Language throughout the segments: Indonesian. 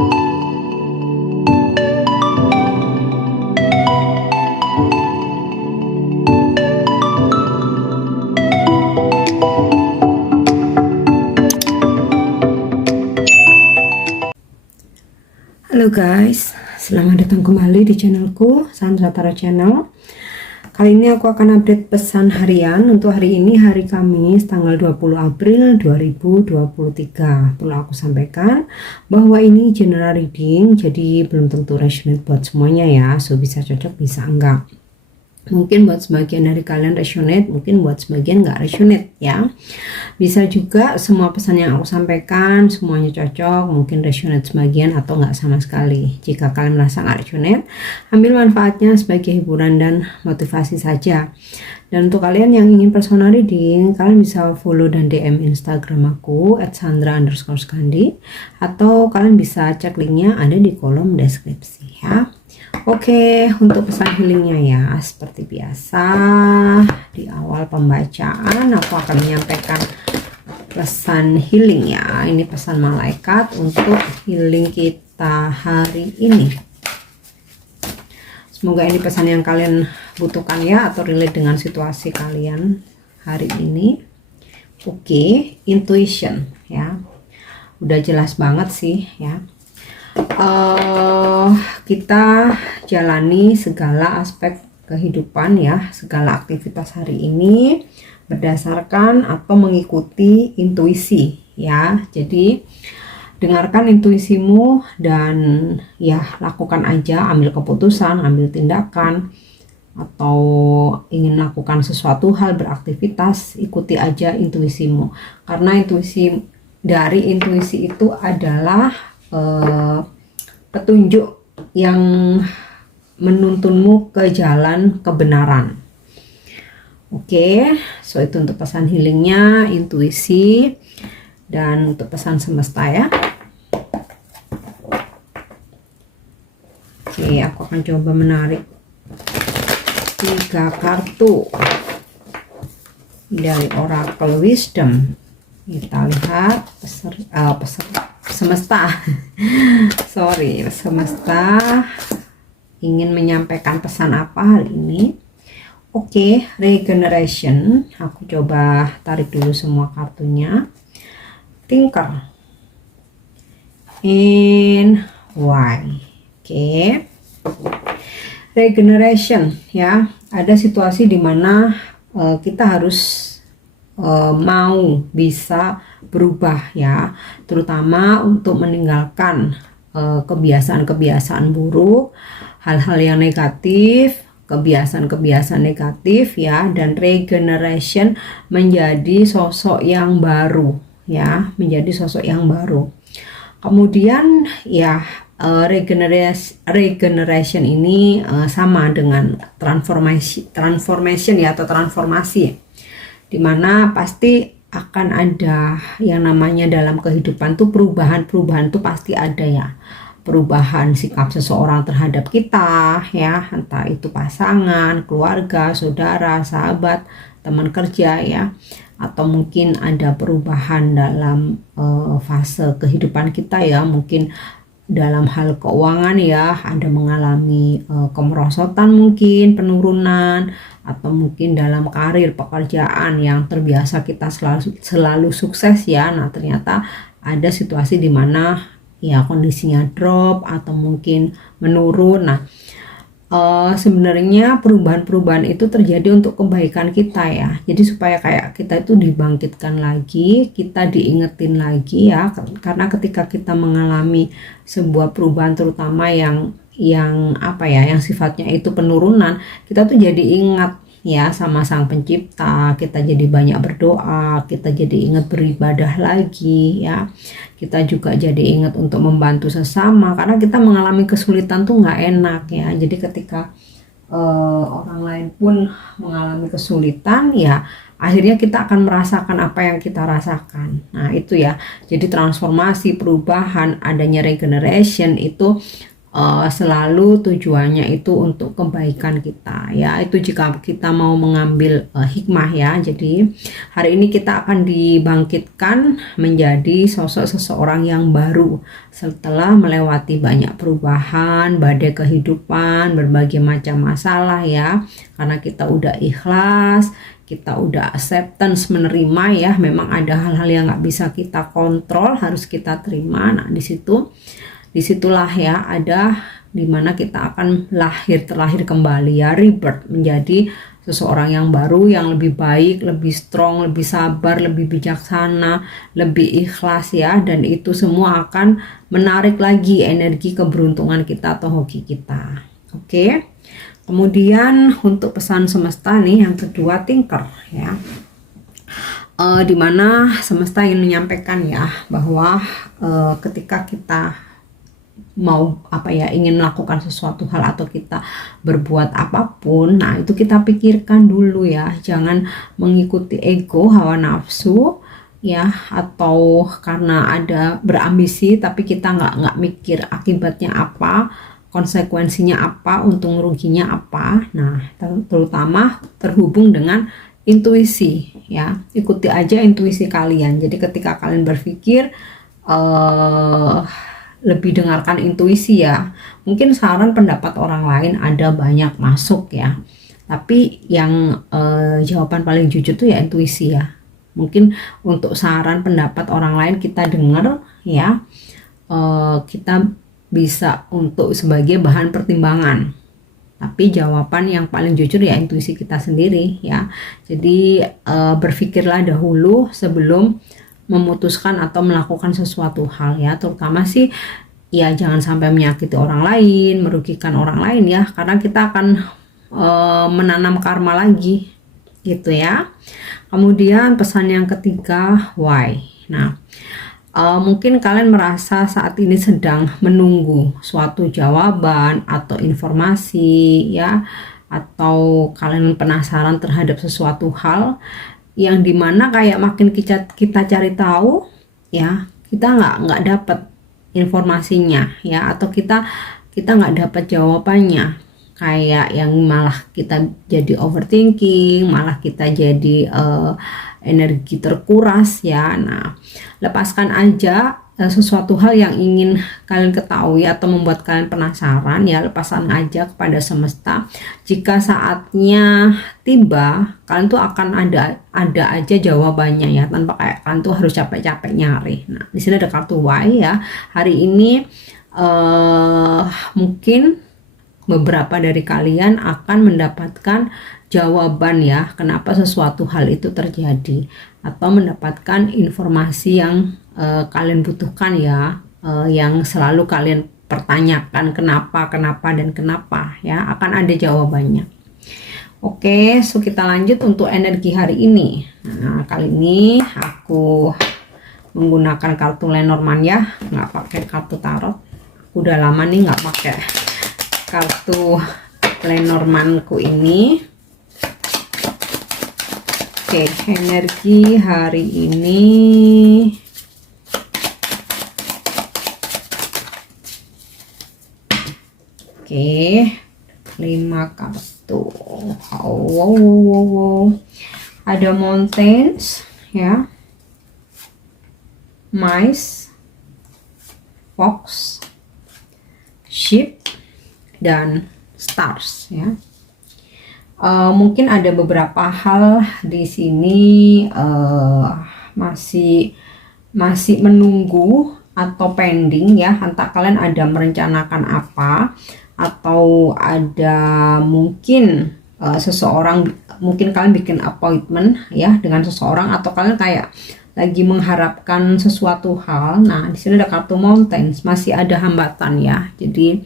Halo guys, selamat datang kembali di channelku Sandra Tarot Channel. Kali ini aku akan update pesan harian untuk hari ini, hari Kamis tanggal 20 April 2023. Perlu aku sampaikan bahwa ini general reading, jadi belum tentu resonate buat semuanya ya. So bisa cocok, bisa enggak. Mungkin buat sebagian dari kalian resonate, mungkin buat sebagian nggak resonate ya. Bisa juga semua pesan yang aku sampaikan semuanya cocok, mungkin resonate sebagian atau nggak sama sekali. Jika kalian merasa nggak resonate, ambil manfaatnya sebagai hiburan dan motivasi saja. Dan untuk kalian yang ingin personal reading, kalian bisa follow dan DM Instagram aku @sandra_skandi, atau kalian bisa cek linknya ada di kolom deskripsi ya. Oke, untuk pesan healingnya ya, seperti biasa di awal pembacaan aku akan menyampaikan pesan healing ya. Ini pesan malaikat untuk healing kita hari ini. Semoga ini pesan yang kalian butuhkan ya, atau relate dengan situasi kalian hari ini. Oke, intuition ya, udah jelas banget sih ya. Kita jalani segala aspek kehidupan ya, segala aktivitas hari ini berdasarkan atau mengikuti intuisi ya. Jadi dengarkan intuisimu dan ya lakukan aja, ambil keputusan, ambil tindakan, atau ingin melakukan sesuatu hal, beraktivitas, ikuti aja intuisimu, karena dari intuisi itu adalah petunjuk yang menuntunmu ke jalan kebenaran. Oke, so itu untuk pesan healingnya, intuisi, dan untuk pesan semesta ya. Oke, aku akan coba menarik 3 kartu dari Oracle Wisdom. Kita lihat semesta semesta ingin menyampaikan pesan apa hari ini. Oke, regeneration. Aku coba tarik dulu semua kartunya. Thinker and why. Oke, regeneration ya, ada situasi di mana kita harus mau bisa berubah ya, terutama untuk meninggalkan kebiasaan-kebiasaan buruk, hal-hal yang negatif, kebiasaan-kebiasaan negatif ya, dan regeneration menjadi sosok yang baru ya, menjadi sosok yang baru. Kemudian ya, regeneration ini sama dengan transformation ya, atau transformasi, dimana pasti akan ada yang namanya dalam kehidupan tuh perubahan tuh pasti ada ya. Perubahan sikap seseorang terhadap kita ya, entah itu pasangan, keluarga, saudara, sahabat, teman kerja ya, atau mungkin ada perubahan dalam fase kehidupan kita ya, mungkin dalam hal keuangan ya, ada mengalami kemerosotan, mungkin penurunan, atau mungkin dalam karir pekerjaan yang terbiasa kita selalu sukses ya. Nah, ternyata ada situasi di mana ya kondisinya drop atau mungkin menurun. Nah, sebenarnya perubahan-perubahan itu terjadi untuk kebaikan kita ya. Jadi supaya kayak kita itu dibangkitkan lagi, kita diingetin lagi ya. Karena ketika kita mengalami sebuah perubahan, terutama yang apa ya, yang sifatnya itu penurunan, kita tuh jadi ingat ya sama Sang Pencipta, kita jadi banyak berdoa, kita jadi ingat beribadah lagi ya, kita juga jadi ingat untuk membantu sesama, karena kita mengalami kesulitan tuh nggak enak ya. Jadi ketika orang lain pun mengalami kesulitan ya, akhirnya kita akan merasakan apa yang kita rasakan. Nah itu ya, jadi transformasi, perubahan, adanya regeneration itu selalu tujuannya itu untuk kebaikan kita ya. Itu jika kita mau mengambil hikmah ya. Jadi hari ini kita akan dibangkitkan menjadi sosok seseorang yang baru setelah melewati banyak perubahan, badai kehidupan, berbagai macam masalah ya. Karena kita udah ikhlas, kita udah acceptance, menerima ya. Memang ada hal-hal yang nggak bisa kita kontrol, harus kita terima. Nah disitulah ya ada dimana kita akan terlahir kembali ya, rebirth, menjadi seseorang yang baru, yang lebih baik, lebih strong, lebih sabar, lebih bijaksana, lebih ikhlas ya. Dan itu semua akan menarik lagi energi keberuntungan kita atau hoki kita. Oke. Kemudian untuk pesan semesta nih yang kedua, Thinker ya. Dimana semesta ingin menyampaikan ya bahwa ketika kita mau ingin melakukan sesuatu hal atau kita berbuat apapun, nah itu kita pikirkan dulu ya, jangan mengikuti ego, hawa nafsu ya, atau karena ada berambisi tapi kita nggak mikir akibatnya apa, konsekuensinya apa, untung ruginya apa. Nah terutama terhubung dengan intuisi ya, ikuti aja intuisi kalian. Jadi ketika kalian berpikir lebih dengarkan intuisi ya. Mungkin saran pendapat orang lain ada banyak masuk ya, tapi yang jawaban paling jujur tuh ya intuisi ya. Mungkin untuk saran pendapat orang lain kita dengar ya, kita bisa untuk sebagai bahan pertimbangan, tapi jawaban yang paling jujur ya intuisi kita sendiri ya. Jadi berpikirlah dahulu sebelum memutuskan atau melakukan sesuatu hal ya, terutama sih ya jangan sampai menyakiti orang lain, merugikan orang lain ya, karena kita akan menanam karma lagi gitu ya. Kemudian pesan yang ketiga, why. Nah mungkin kalian merasa saat ini sedang menunggu suatu jawaban atau informasi ya, atau kalian penasaran terhadap sesuatu hal yang dimana kayak makin kita cari tahu ya, kita nggak dapat informasinya ya, atau kita nggak dapat jawabannya, kayak yang malah kita jadi overthinking, malah kita jadi energi terkuras ya. Nah lepaskan aja sesuatu hal yang ingin kalian ketahui atau membuat kalian penasaran ya, lepaskan aja kepada semesta. Jika saatnya tiba, kalian tuh akan ada aja jawabannya ya, tanpa kayak kalian tuh harus capek-capek nyari. Nah di sini ada kartu why ya. Hari ini mungkin beberapa dari kalian akan mendapatkan jawaban ya, kenapa sesuatu hal itu terjadi, atau mendapatkan informasi yang kalian butuhkan ya, yang selalu kalian pertanyakan kenapa dan kenapa ya, akan ada jawabannya. Oke, so kita lanjut untuk energi hari ini. Nah kali ini aku menggunakan kartu Lenormand ya, nggak pakai kartu tarot. Udah lama nih nggak pakai kartu Lenormandku ini. Oke, energi hari ini oke, 5 kartu. Wow. Ada mountains ya, mice, fox, sheep, dan stars ya. Mungkin ada beberapa hal di sini masih menunggu atau pending ya, entah kalian ada merencanakan apa, atau ada mungkin seseorang, mungkin kalian bikin appointment ya dengan seseorang, atau kalian kayak lagi mengharapkan sesuatu hal. Nah di sini ada kartu mountains, masih ada hambatan ya. Jadi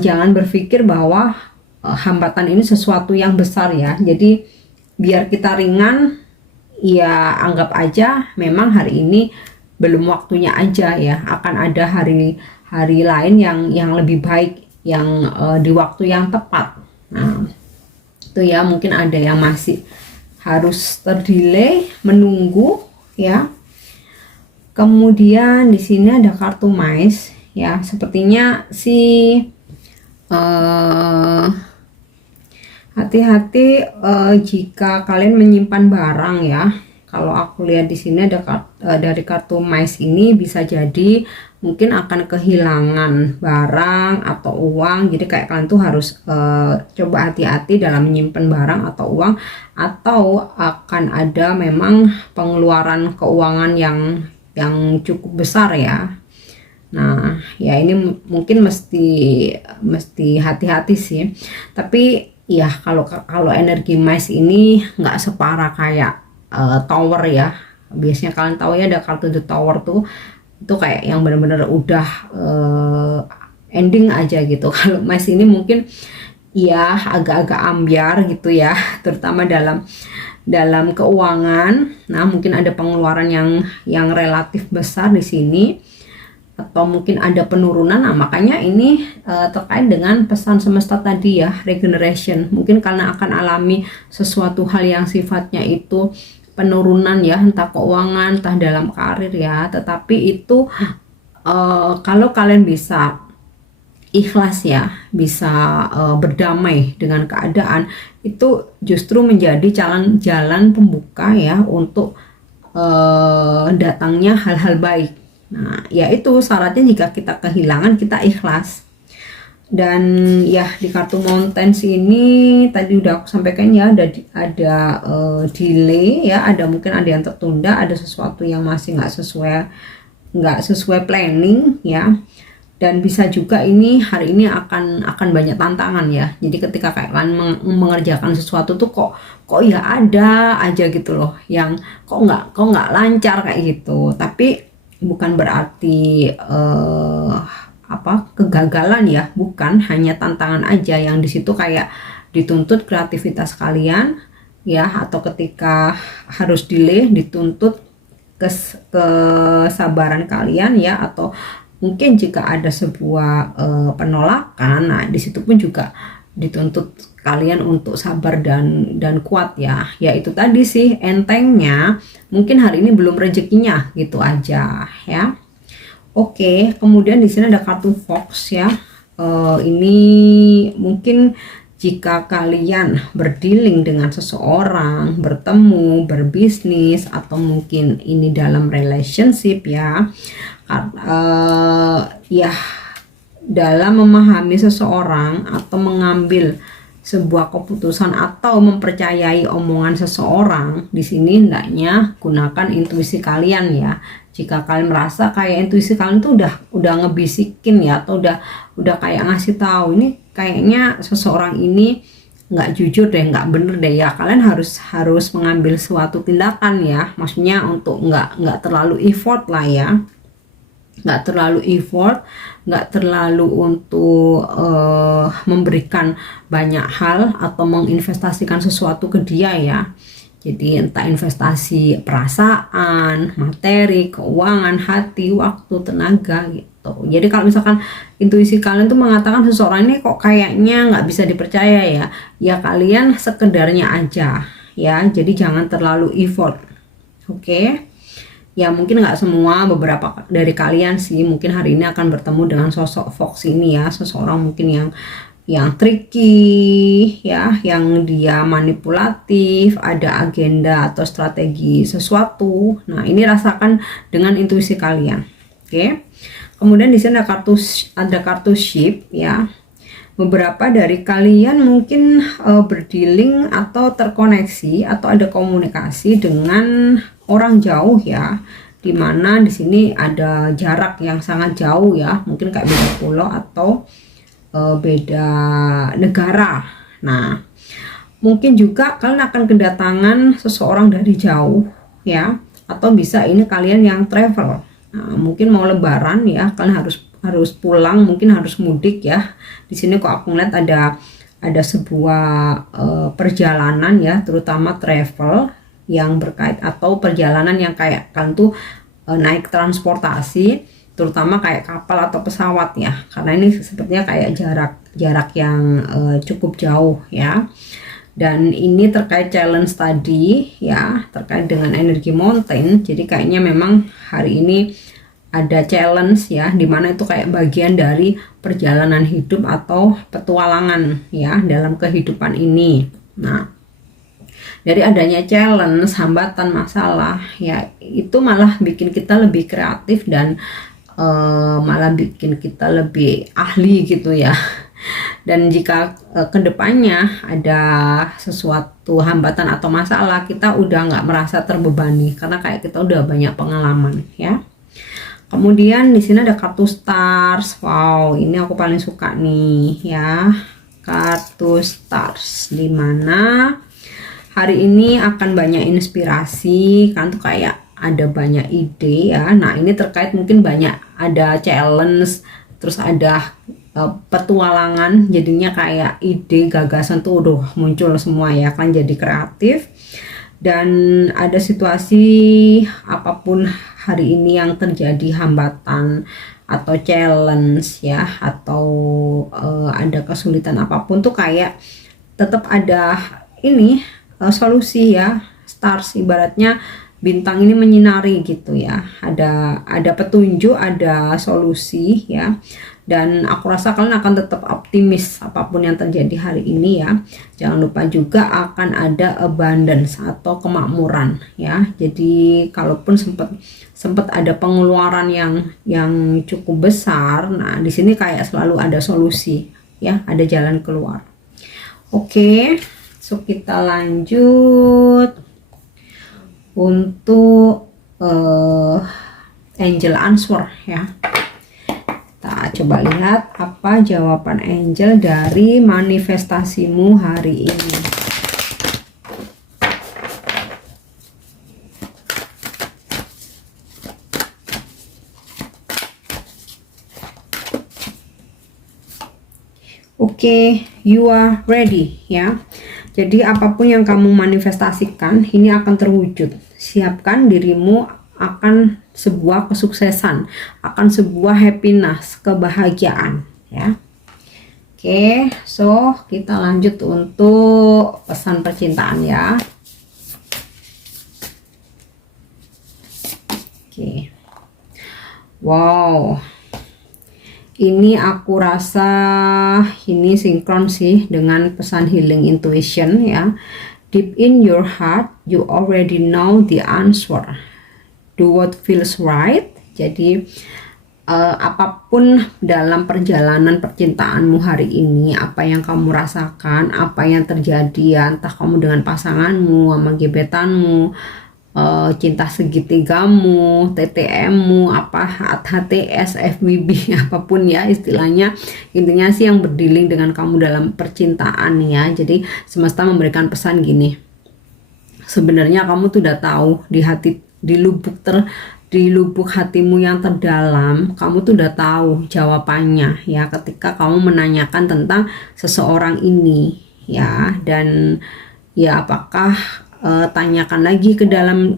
jangan berpikir bahwa hambatan ini sesuatu yang besar ya. Jadi biar kita ringan ya, anggap aja memang hari ini belum waktunya aja ya, akan ada hari lain yang lebih baik, yang di waktu yang tepat. Nah itu ya, mungkin ada yang masih harus terdelay, menunggu ya. Kemudian di sini ada kartu mice ya. Sepertinya sih hati-hati jika kalian menyimpan barang ya. Kalau aku lihat di sini ada dari kartu mais ini bisa jadi mungkin akan kehilangan barang atau uang. Jadi kayak kalian tuh harus coba hati-hati dalam menyimpan barang atau uang, atau akan ada memang pengeluaran keuangan yang cukup besar ya. Nah, ya ini mungkin mesti hati-hati sih. Tapi ya kalau energi mais ini nggak separah kayak tower ya. Biasanya kalian tahu ya ada kartu The Tower tuh, itu kayak yang benar-benar udah ending aja gitu. Kalau mais ini mungkin ya agak-agak ambiar gitu ya, terutama dalam keuangan. Nah, mungkin ada pengeluaran yang relatif besar di sini, atau mungkin ada penurunan. Nah, makanya ini terkait dengan pesan semesta tadi ya, regeneration. Mungkin karena akan alami sesuatu hal yang sifatnya itu penurunan ya, entah keuangan, entah dalam karir ya. Tetapi itu kalau kalian bisa ikhlas ya, bisa berdamai dengan keadaan, itu justru menjadi jalan pembuka ya untuk datangnya hal-hal baik. Nah, yaitu syaratnya jika kita kehilangan, kita ikhlas. Dan ya di kartu Mountains ini tadi udah aku sampaikan ya, ada delay ya, mungkin ada yang tertunda, ada sesuatu yang masih nggak sesuai planning ya. Dan bisa juga ini hari ini akan banyak tantangan ya. Jadi ketika kalian mengerjakan sesuatu tuh kok ya ada aja gitu loh yang kok nggak lancar kayak gitu. Tapi bukan berarti kegagalan ya, bukan, hanya tantangan aja yang di situ kayak dituntut kreativitas kalian ya, atau ketika harus delay dituntut kesabaran kalian ya, atau mungkin jika ada sebuah penolakan, nah di situ pun juga dituntut kalian untuk sabar dan kuat ya. Ya itu tadi sih entengnya, mungkin hari ini belum rezekinya gitu aja ya. Oke, kemudian di sini ada kartu Fox ya. Ini mungkin jika kalian berdealing dengan seseorang, bertemu, berbisnis, atau mungkin ini dalam relationship ya. Ya dalam memahami seseorang atau mengambil sebuah keputusan atau mempercayai omongan seseorang, di sini hendaknya gunakan intuisi kalian ya. Jika kalian merasa kayak intuisi kalian tuh udah ngebisikin ya, atau udah kayak ngasih tahu ini kayaknya seseorang ini nggak jujur deh, nggak bener deh ya, kalian harus mengambil suatu tindakan ya. Maksudnya untuk nggak terlalu effort lah ya, nggak terlalu untuk memberikan banyak hal atau menginvestasikan sesuatu ke dia ya. Jadi entah investasi perasaan, materi, keuangan, hati, waktu, tenaga gitu. Jadi kalau misalkan intuisi kalian tuh mengatakan seseorang ini kok kayaknya nggak bisa dipercaya ya kalian sekedarnya aja ya. Jadi jangan terlalu effort. Oke. Ya mungkin nggak semua, beberapa dari kalian sih mungkin hari ini akan bertemu dengan sosok Fox ini ya, seseorang mungkin yang tricky ya, yang dia manipulatif, ada agenda atau strategi sesuatu. Nah ini rasakan dengan intuisi kalian. Oke. Kemudian di sini ada kartu ship ya. Beberapa dari kalian mungkin berdealing atau terkoneksi atau ada komunikasi dengan orang jauh ya, dimana di sini ada jarak yang sangat jauh ya, mungkin kayak beda pulau atau beda negara. Nah mungkin juga kalian akan kedatangan seseorang dari jauh ya, atau bisa ini kalian yang travel. Nah, mungkin mau lebaran ya, kalian harus pulang, mungkin harus mudik ya. Di sini kok aku ngeliat ada sebuah perjalanan ya, terutama travel yang berkait atau perjalanan yang kayak kalian tuh naik transportasi, terutama kayak kapal atau pesawat ya, karena ini sepertinya kayak jarak yang cukup jauh ya. Dan ini terkait challenge tadi ya, terkait dengan energi mountain. Jadi kayaknya memang hari ini ada challenge ya, dimana itu kayak bagian dari perjalanan hidup atau petualangan ya dalam kehidupan ini. Nah, dari adanya challenge, hambatan, masalah ya, itu malah bikin kita lebih kreatif dan malah bikin kita lebih ahli gitu ya. Dan jika kedepannya ada sesuatu hambatan atau masalah, kita udah nggak merasa terbebani karena kayak kita udah banyak pengalaman ya. Kemudian di sini ada kartu stars. Wow, ini aku paling suka nih ya, kartu stars, dimana hari ini akan banyak inspirasi kan, tuh kayak ada banyak ide ya. Nah, ini terkait mungkin banyak ada challenge, terus ada petualangan, jadinya kayak ide gagasan tuh udah muncul semua ya kan, jadi kreatif. Dan ada situasi apapun hari ini yang terjadi, hambatan atau challenge ya, atau ada kesulitan apapun tuh kayak tetap ada ini solusi ya. Stars ibaratnya bintang ini menyinari gitu ya, ada petunjuk, ada solusi ya. Dan aku rasa kalian akan tetap optimis apapun yang terjadi hari ini ya. Jangan lupa juga akan ada abundance atau kemakmuran ya. Jadi kalaupun sempat ada pengeluaran yang cukup besar, nah di sini kayak selalu ada solusi ya, ada jalan keluar. Oke, so kita lanjut untuk angel answer ya. Kita coba lihat apa jawaban angel dari manifestasimu hari ini. Oke, you are ready ya. Jadi apapun yang kamu manifestasikan ini akan terwujud. Siapkan dirimu akan sebuah kesuksesan, akan sebuah happiness, kebahagiaan ya. Oke, so kita lanjut untuk pesan percintaan ya. Oke. Wow. Ini aku rasa ini sinkron sih dengan pesan healing intuition ya. Deep in your heart, you already know the answer. Do what feels right. Jadi apapun dalam perjalanan percintaanmu hari ini, apa yang kamu rasakan, apa yang terjadi ya, entah kamu dengan pasanganmu, sama gebetanmu, cinta segitigamu, TTM-mu, apa HTS, FWB, apapun ya istilahnya, intinya sih yang berdealing dengan kamu dalam percintaan ya. Jadi semesta memberikan pesan gini, sebenarnya kamu tuh udah tahu di lubuk hatimu yang terdalam, kamu tuh udah tahu jawabannya ya, ketika kamu menanyakan tentang seseorang ini ya. Dan ya apakah tanyakan lagi ke dalam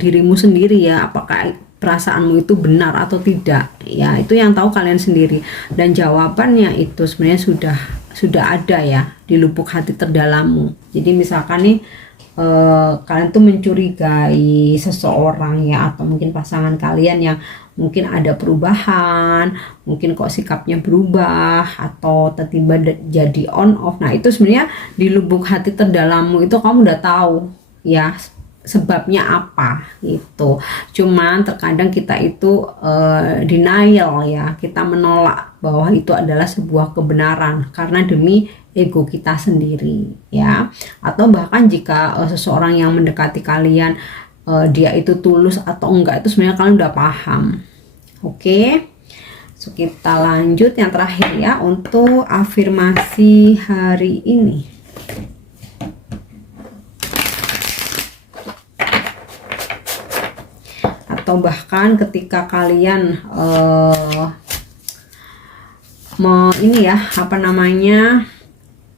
dirimu sendiri ya, apakah perasaanmu itu benar atau tidak ya, itu yang tahu kalian sendiri. Dan jawabannya itu sebenarnya sudah ada ya di lubuk hati terdalammu. Jadi misalkan nih kalian tuh mencurigai seseorang ya, atau mungkin pasangan kalian yang mungkin ada perubahan, mungkin kok sikapnya berubah atau tiba-tiba jadi on off. Nah itu sebenarnya di lubuk hati terdalammu itu kamu udah tahu ya sebabnya apa gitu. Cuman terkadang kita itu denial ya, kita menolak bahwa itu adalah sebuah kebenaran karena demi ego kita sendiri ya. Atau bahkan jika seseorang yang mendekati kalian dia itu tulus atau enggak, itu sebenarnya kalian udah paham. Oke, so kita lanjut yang terakhir ya untuk afirmasi hari ini. Atau bahkan ketika kalian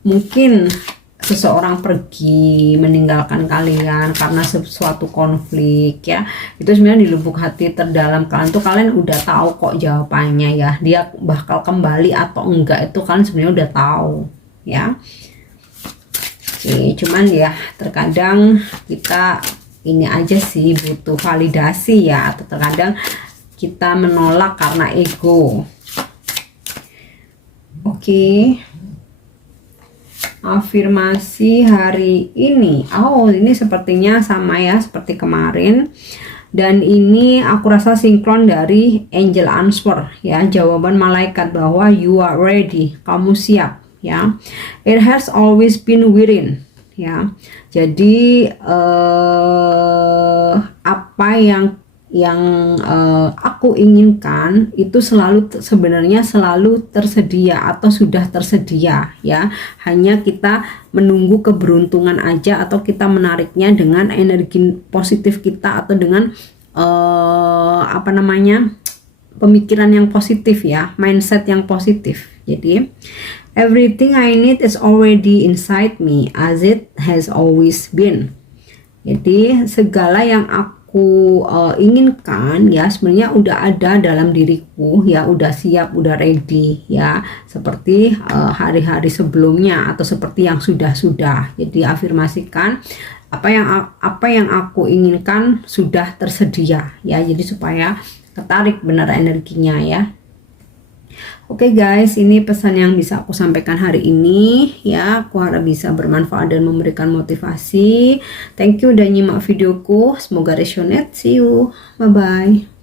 mungkin seseorang pergi meninggalkan kalian karena sesuatu konflik ya, itu sebenarnya di lubuk hati terdalam kalian tuh kalian udah tahu kok jawabannya ya, dia bakal kembali atau enggak itu kalian sebenarnya udah tahu ya. Oke, cuman ya terkadang kita ini aja sih butuh validasi ya, atau terkadang kita menolak karena ego. Oke. Afirmasi hari ini. Oh, ini sepertinya sama ya seperti kemarin. Dan ini aku rasa sinkron dari angel answer ya, jawaban malaikat bahwa you are ready, kamu siap ya. It has always been within ya. Jadi apa yang aku inginkan itu sebenarnya selalu tersedia atau sudah tersedia ya. Hanya kita menunggu keberuntungan aja, atau kita menariknya dengan energi positif kita, atau dengan pemikiran yang positif ya, mindset yang positif. Jadi everything I need is already inside me as it has always been. Jadi segala yang aku inginkan ya sebenarnya udah ada dalam diriku ya, udah siap, udah ready ya, seperti hari-hari sebelumnya atau seperti yang sudah. Jadi afirmasikan apa yang aku inginkan sudah tersedia ya, jadi supaya ketarik benar energinya ya. Oke guys, ini pesan yang bisa aku sampaikan hari ini ya. Aku harap bisa bermanfaat dan memberikan motivasi. Thank you udah nyimak videoku. Semoga resonate. See you. Bye bye.